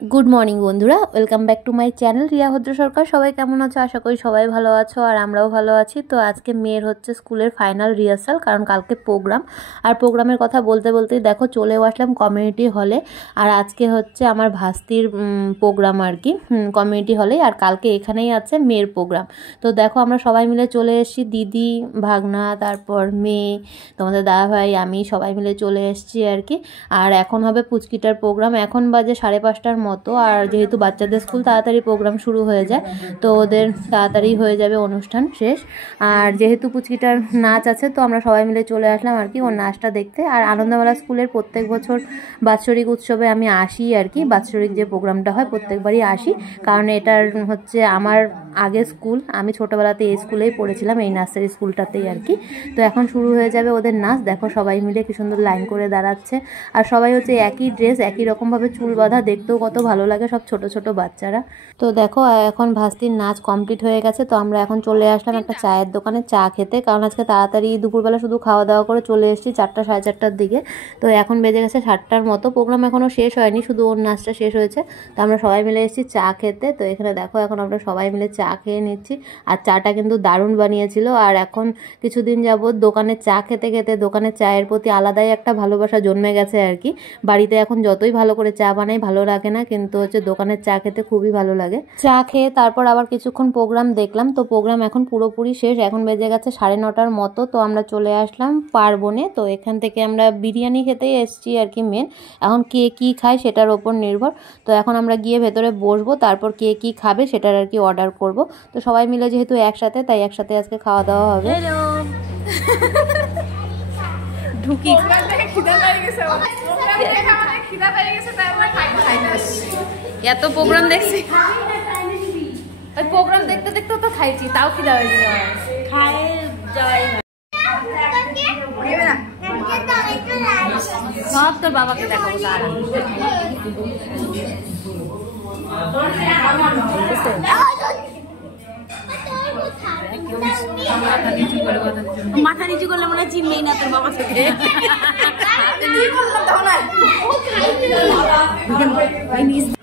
Good morning বন্ধুরা, welcome back to my channel Riya ভদ্র সরকার। সবাই কেমন আছো? আশা করি সবাই ভালো আছো, আর আমরাও ভালো আছি। তো আজকে মেয়ের হচ্ছে স্কুলের ফাইনাল রিহার্সাল, কারণ কালকে প্রোগ্রাম। আর প্রোগ্রামের কথা বলতে বলতেই দেখো চলেও আসলাম কমিউনিটি হলে। আর আজকে হচ্ছে আমার ভাস্তির প্রোগ্রাম আর কি, কমিউনিটি হলে। আর কালকে এখানেই আছে মেয়ের প্রোগ্রাম। তো দেখো আমরা সবাই মিলে চলে এসেছি, দিদি, ভাগনা, তারপর মেয়ে, তোমাদের দাদাভাই, আমি সবাই মিলে চলে এসেছি আর কি। আর এখন হবে পুচকিটার প্রোগ্রাম। এখন বাজে 5:30টার মতো। আর যেহেতু বাচ্চাদের স্কুল তাড়াতাড়ি প্রোগ্রাম শুরু হয়ে যায়, তো ওদের তাড়াতাড়ি হয়ে যাবে অনুষ্ঠান শেষ। আর যেহেতু পুচকিটার নাচ আছে, তো আমরা সবাই মিলে চলে আসলাম আর কি ওর নাচটা দেখতে। আর আনন্দমেলা স্কুলের প্রত্যেক বছর বাৎসরিক উৎসবে আমি আসি আর কি। বাৎসরিক যে প্রোগ্রামটা হয় প্রত্যেকবারই আসি, কারণ এটার হচ্ছে আমার আগে স্কুল, আমি ছোটোবেলাতে এই স্কুলেই পড়েছিলাম, এই নার্সারি স্কুলটাতেই আর কি। তো এখন শুরু হয়ে যাবে ওদের নাচ। দেখো সবাই মিলে কি সুন্দর লাইন করে দাঁড়াচ্ছে। আর সবাই হচ্ছে একই ড্রেস, একই রকমভাবে চুল বাঁধা, দেখতেও কত ভালো লাগে, সব ছোট ছোট বাচ্চারা। তো দেখো এখন ভাস্তির নাচ কমপ্লিট হয়ে গেছে। তো আমরা এখন চলে আসলাম একটা চায়ের দোকানে চা খেতে, কারণ আজকে তাড়াতাড়ি দুপুরবেলা শুধু খাওয়া দাওয়া করে চলে এসেছি 4টা 4:30টার দিকে। তো এখন বেজে গেছে 7টার মতো। প্রোগ্রাম এখনও শেষ হয়নি, শুধু ওর নাচটা শেষ হয়েছে। তো আমরা সবাই মিলে এসেছি চা খেতে। তো এখানে দেখো এখন আমরা সবাই মিলে চা খেয়ে নিচ্ছি। আর চাটা কিন্তু দারুণ বানিয়েছিল। আর এখন কিছুদিন যাবত দোকানে চা খেতে খেতে দোকানের চায়ের প্রতি আলাদাই একটা ভালোবাসা জন্মে গেছে আর কি। বাড়িতে এখন যতই ভালো করে চা বানাই ভালো লাগে না, কিন্তু হচ্ছে দোকানের চা খেতে খুবই ভালো লাগে। চা খেয়ে তারপর আবার কিছুক্ষণ প্রোগ্রাম দেখলাম। তো প্রোগ্রাম এখন পুরোপুরি শেষ, এখন বেজে গেছে 9:30টার মতো। তো আমরা চলে আসলাম পার্বণে। তো এখান থেকে আমরা বিরিয়ানি খেতেই এসেছি আর কি মেন। এখন কে কী খায় সেটার ওপর নির্ভর। তো এখন আমরা গিয়ে ভেতরে বসবো, তারপর কে কী খাবে সেটার আর কি অর্ডার করব। তো সবাই মিলে যেহেতু একসাথে, তাই একসাথে আজকে খাওয়া দাওয়া হবে। ঢুকি এত প্রোগ্রাম দেখছি, ওই প্রোগ্রাম দেখতে দেখতে তো খাইছি, তাও খিদা হয়েছে। খায় যাই সব তোর বাবাকে দেখাবো তারা। মাথা নিচু করলে মনে হয় চিনবেই না তোর বাবা থেকে।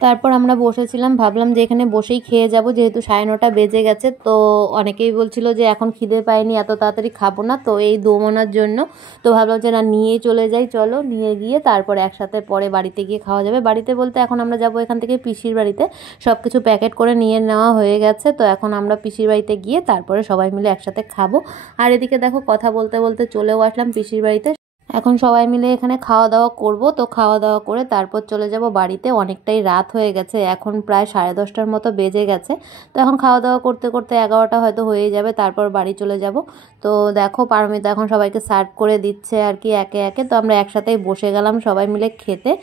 তারপর আমরা বসেছিলাম, ভাবলাম যে এখানে বসেই খেয়ে যাব, যেহেতু 9:30 বেজে গেছে। তো অনেকেই বলছিল যে এখন খিদে পায়নি, এত তাড়াতাড়ি খাবো না, তো এই দোমনার জন্য। তো ভাবলাম যে না, নিয়েই চলে যাই, চলো নিয়ে গিয়ে তারপর একসাথে পরে বাড়িতে গিয়ে খাওয়া যাবে। বাড়িতে বলতে এখন আমরা যাব এখান থেকে পিসির বাড়িতে, সব কিছু প্যাকেট করে নিয়ে নেওয়া হয়ে গেছে। তো এখন আমরা পিসির বাড়িতে গিয়ে তারপরে সবাই মিলে একসাথে খাবো। আর এদিকে দেখো কথা বলতে বলতে চলেও আসলাম পিসির বাড়িতে। এখন সবাই মিলে এখানে খাওয়া দাওয়া করব। তো খাওয়া দাওয়া করে তারপর চলে যাব বাড়িতে। অনেকটাই রাত হয়ে গেছে, এখন প্রায় 10:30টার মতো বেজে গেছে। তো এখন খাওয়া দাওয়া করতে করতে 11টা হয়তো হয়ে যাবে, তারপর বাড়ি চলে যাব। তো দেখো পারমিতা এখন সবাইকে সার্ভ করে দিচ্ছে আর কি একে একে। তো আমরা একসাথেই বসে গেলাম সবাই মিলে খেতে।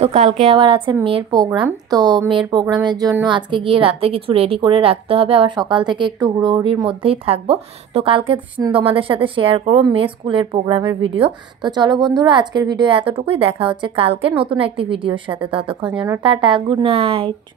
তো কালকে আবার আছে মেয়ের প্রোগ্রাম। তো মেয়ের প্রোগ্রামের জন্য আজকে গিয়ে রাতে কিছু রেডি করে রাখতে হবে, আবার সকাল থেকে একটু হুড়োহুড়ির মধ্যেই থাকবো। তো কালকে তোমাদের সাথে শেয়ার করবো মেয়ে স্কুলের প্রোগ্রামের ভিডিও। তো চলো বন্ধুরা, আজকের ভিডিও এতটুকুই। দেখা হচ্ছে কালকে নতুন একটি ভিডিওর সাথে। ততক্ষণ যেন টাটা, গুড নাইট।